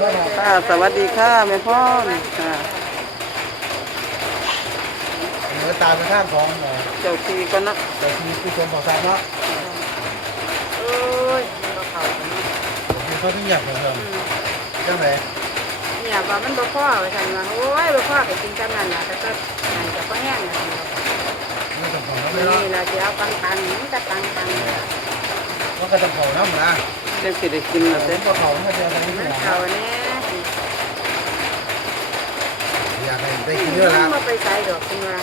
ค่ะสวัสดีค่ะแม่พ่อค่ะเหนือตามไปข้างของเจ้าทีก็นะแต่ทีคือชมของสามเนาะเอ้ยมันบ่เข้ากันเนาะมีเขาที่อยากเหมือนเดิมจังไหนเนี่ยว่ามันบ่พอว่าซั่นว่าโอ้ยบ่พอไปกินจำนั้นล่ะแต่ก็ให้กับบ่แห้งน่ะไม่ต้องของน้ำเลนี่ยเนาะล่ะสิเอาปังๆมันก็ปังมันก็ต้องของน้ำนะๆจังสิได้กินล่ะเด้ ก็ของถ้าเจออะไรนี่ มัน หมอ เข้าแน่ อยากให้ได้กินเยอะละ บ่ไปไสดอกเพิ่นว่า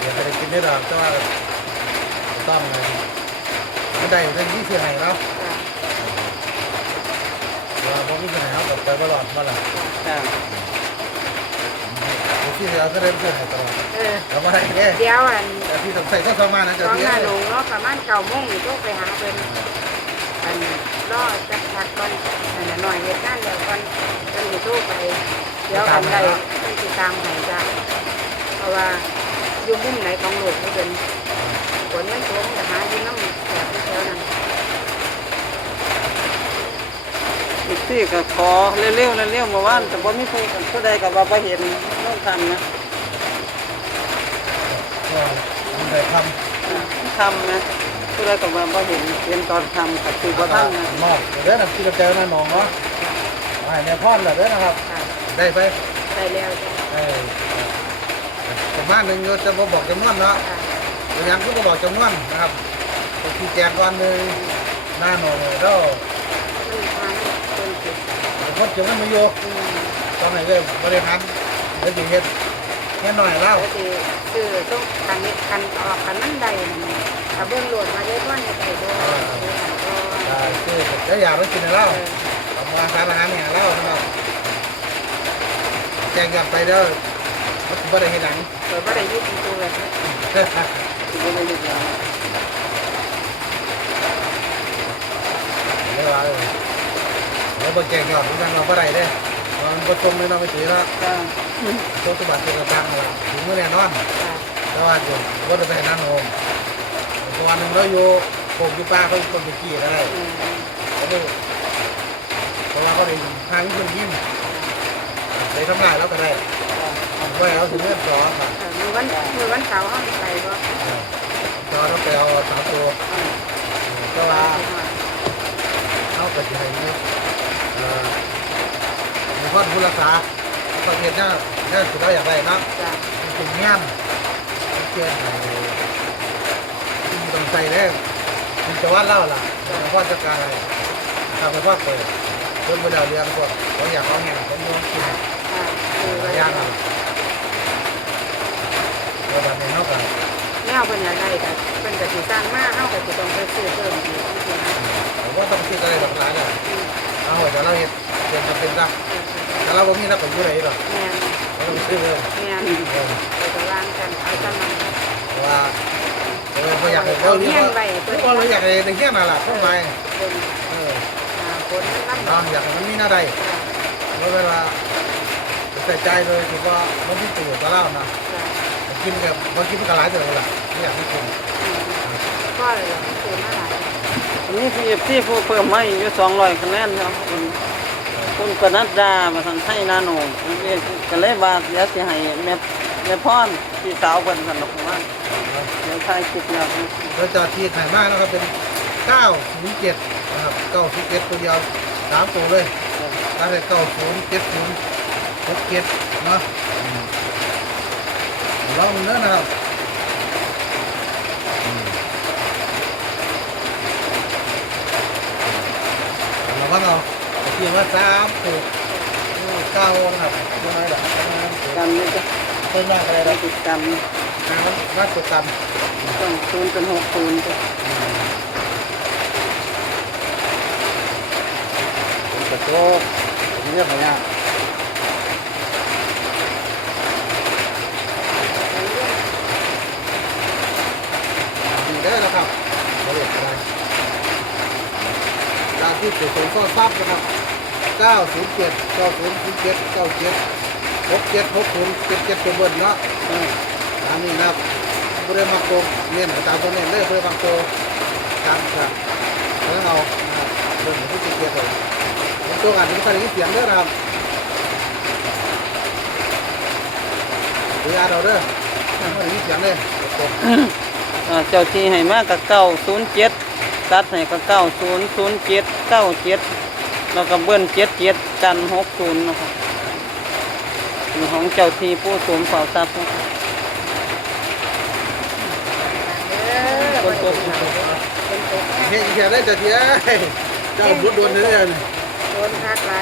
อยากให้ได้กินได้ดอกแต่ว่าต้องไม่ได้เรื่องที่เสียหายแล้วว่าพอมีเสียหายเราไปตลอดมาละจ้ะที่เราก็เริ่มเสียหายตลอดเราไม่ได้แค่เดี๋ยวอันแต่ที่ต้องใส่ก็สมานะจะของ เสียหน้าหนูเนาะประมาณ9:00 นนี่ต้องไปหาเพิ่นอันรอจักพักก่อนนั่นน่ะหน่อยเฮ็ดงานแล้วก่อนเพิ่นสิโทรไปเดี๋ยวอันใดเพิ่นสิตามให้จ้ะเพราะว่าอยู่มุมไหนของโลกบ่เป็นฝนมันตกจะหาอยู่นำแถบแถวนั้นอีกที่ก็ขอเร็วๆเร็วๆเมื่อวานแต่บ่มีผู้ใดก็ว่าบ่เห็นน้องทันนะมันได้ททำนะผู้ใดก็ว่าบ่เห็นตอนทำก็คือบ่ทันนะ ำนอกเด้อนะที่เราเจอหน้าหนองเนาะในพ่อนเลยเด้อนะครับได้ไปได้แล้วจ้ะประมาณหนึ่งจะบอกจำนวนเนาะยังก็บอกจำนวนนะครับที่แจกก่อนเลยหน้าหนองเลยแล้วคนเก็บเงินมาโยกตอนไหนเลยบริหารแล้วจะเห็นแค่หน่อยแล้วคือต้องกันออกกันมันใดนั่นถ้าเบิ่งโหลดมาได้บ่เนี่ยได้บ่ได้คือจะอยากไปกินแล้วทำงานการอาหารเนี่ยแล้วนะครับแจ้งกันไปเด้อไม่ได้เห็นหนังบ่ได้ยึดตัวแบบนี้บ่ได้ยึดหลังเรียกว่าแล้วบางแจ้งยอดทุกท่านเราก็ได้เด้มันก็ชมเลยเราไปถือแล้วตัวตุบัตรตัวกระตังเราถึงเมื่อแน่นอนแต่ว่าอยู่ก็จะไปนั่งโฮมวันหนึ่งเราอยู่ผมอยู่ป้าเขาคนไปกี่อะไรเขาดูเพราะว่าเขาได้ทางคนยิ้มได้ทำลายแล้วก็ได้ไว้เอาถึงเรื่องจอค่ะมือวันเสาร์ห้องไปบ่จอต้องไปเอาสามตัวก็ว่าเข้าไปที่ไหนนี่มีข้อมูลรักษาประเทศน่าสุดแล้วอย่างไรนะถึงเงี้ยเชื่อที่ต้องใส่ได้มันจะว่าเล่าล่ะมันพ่อจะการอะไรทำให้พ่อเปิดเพิ่มไปแล้วเรียนพวกเขาอยากเขาแห่งเขาโยนกินหลายอย่างอ่ะเราแบบนี้เนาะกันแนวเป็นอย่างไรกันเป็นกระติสร้างมาเข้ากับต้องไปซื้อเพิ่มอีกผมว่าต้องซื้ออะไรหลากหลายเลยเอาเดี๋ยวเราเห็นเป็นจะเป็นรักแต่เราบ่มีรักกับยูไรหรอกเราต้องซื้อเลยไปตารางกันเอาจำนำว่าเราอยากให้เราเรียกว่าเราอยากให้ในเงี้ยน่ะล่ะเข้าไปคนรับเราอยากให้มันมีหน้าใดเวลาใส่ใจเลยถือว่ามันที่ตัวก็เล่านะกินกับบางกินกับหลายตัวเลยล่ะไม่อยากให้กินก็เลยคือเมื่อไหร่นี่พี่ผู้เพิ่มมาอยู่200 คะแนนเนาะคุณกนัดดามาทางไทยนาโนนี่ก็เลยว่าเดี๋ยวสิให้แม่พรพี่สาวเพิ่นสนุกมากเดี๋ยวถ่ายคลิปแล้วเราจะทีถ่ายมากนะครับเป็น907นะครับ907ตัวเดียว3ตัวเลยอะไร907067เนาะลองเนื้อนะครับเราว่าเราเพียงว่า3ตัว9นะครับตัวไหนล่ะกันนี่จะเป็นมากอะไรเราติดกันวัดตัวกันต้องคูณเป็น60จ้ะกระโจกเรื่องอะไรดีได้แล้วครับบริเวณอะไรการที่เกิดเป็นข้อซับนะครับ907 9007 97 67 60 77ตัวบนเนาะตามนี้นะครับบริเวณมักโตเน้นตามตัวเน้นเลยบริเวณมักโตตามครับแล้วเอาเรื่องที่เกี่ยวกับ ตัวกันที่เขาได้ยินเสียงเด้อนะครับหรืออาเราเด้อเขาได้ยินเสียงเลย เจ้าที่ให้มากกับ907ตัดให้กับ900797แล้วก็เบิ้ล77กัน60นะครับอยู่ของเจ้าที่ผู้สูงเฝ้าทรัพย์นะครับ คนตกเขาคนตก เฮ้ยเสียได้จะเสียเจ้ารุดโดนเลยเนี่ย โดนคัดไว้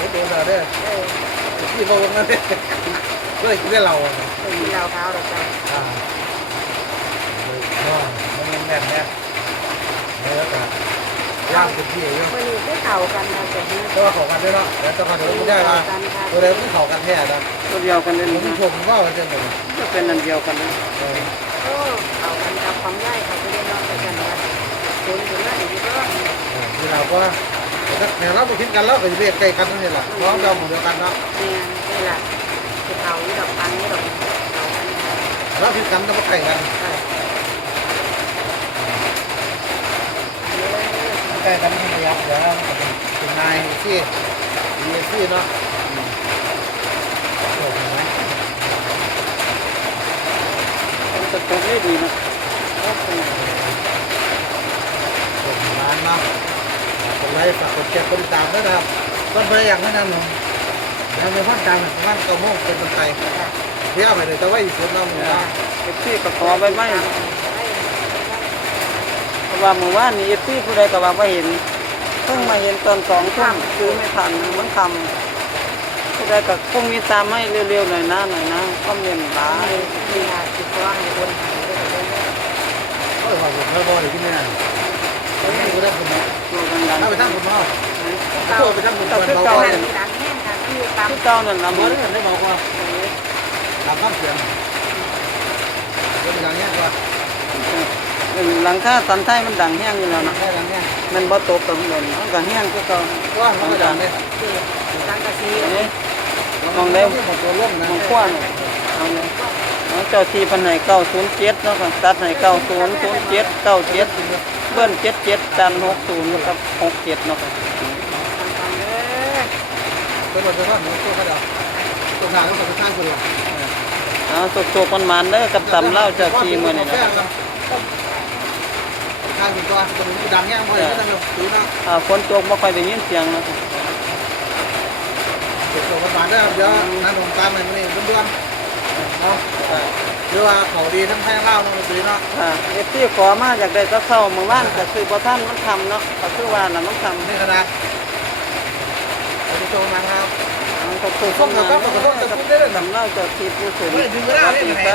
รุดโดนเราเด้อ เออ ที่เขาบอกนั่นเนี่ยก็เลยกินได้เรา ไปกินเหล้าขาวเราจ้ะ มันแน่นแน่แล้วก็ย่างเป็นที่เยอะ วันนี้ได้เข่ากันนะแต่นี้ ก็เขากันด้วยเนาะแล้วต้องการจะรู้ได้ว่าตัวเดียวที่เขากันแท้นะ ตัวเดียวกันเลย ผม นะ ผมว่ามันจะเหมือน ก็เป็นอันเดียวกันเลย โอ้เข่ากันกับของย่ายเขาไปเรียนนอนกันว่าคนถึงนั่นอีกก็ ที่เราก็แนวเราไปคิดกันแล้วก็จะเรียกใกล้กันนี่แหละน้องเราเหมือนเดียวกันเนาะ เนี่ยนี่แหละคือเข่าที่ดอกตังนี่ดอกเข่ากัน เราคิดกันต้องมาใกล้กัน ใช่ ใกล้กันไม่ขยับเดี๋ยวมันจะเป็นนายที่ดีที่เนาะโอ้โห มันจะเป็นได้ดีนะ ส่งร้านเนาะกดไลค์ฝากกดแชร์กดติดตามด้วยนะครับต้นไม้อย่างนั้นนะหนุ่มยังเป็นพ่อจังบ้านกระโมงเป็นคนไทยเที่ยวไปเลยแต่ว่าอีกสุดเนาะมึงเนาะ เอฟซีก็ขอใบไม้เพราะว่าเมื่อวานนี้เอฟซีผู้ใดก็ว่าไม่เห็นเพิ่งมาเห็นตอน2 ทุ่มคือไม่ทันมันทำผู้ใดก็คงมีตามให้เร็วๆหน่อยนะคอมเมนต์หลาย มีอาจิตว่างบนหายได้เลย โอ้ยพอผมไม่พอเลยที่เนี่ยนี่ก็ได้ผมเนาะ ตัวดัง ถ้าไปทั้งผมเนาะถ้าไปทั้งผมเบา ดั เบาง แห้งค่ะที่ตาม ๆที่เจ้านั่นละ เบา มัน ได้เบากว่าตามข้ามเสียงก็เป็นอย่างเงี้ยกว่า หลังคาสันไทยมันดังแห้งอยู่แล้วนะ ได้อย่างเงี้ย มันบ่ตกกับถนนมันก็แห้งคือเก่า ว่ามันก็ดังเลย สังกะสี นี่มองเร็ว ของตัวร่มนะ มองขว้างเอาเลยเอาเจ้าที่ปันไหน907เนาะก็ตัดให้9007 97เบิ้ล77จัน60นะครับ67เนาะครับ ต่างๆเด้อ ตัวมันจะทอดหมูตัวเขาเดียวตัวหางก็ตัวข้างคนละ เอาสุกๆมันๆเด้อกับตำเล่าเจ้าที่มื้อนี้นะ ข้างถึงตัวตัวนี้ดังแง่บ่อยก็ต้องซื้อเนาะ ฝนตกบ่ค่อยได้ยินเสียงนะครับ ตัวประมาณนี้เดี๋ยวนั่นผมตามมันนี่เพื่อนๆเนาะหรือว่าเขาดีทั้งแท้เล่าต้องซื้อเนาะ เอฟซีขอมาอยากได้ก็เข้าเมื่อวานก็คือบ่ทันมันทำเนาะก็คือว่าน่ะมันทำ นี่ขนาดเราจะโชว์นะครับ มันก็คือส่งมาตำเล่าเจ้าที่ผู้สูง ไม่ดึงไม่ได้ไม่ไหน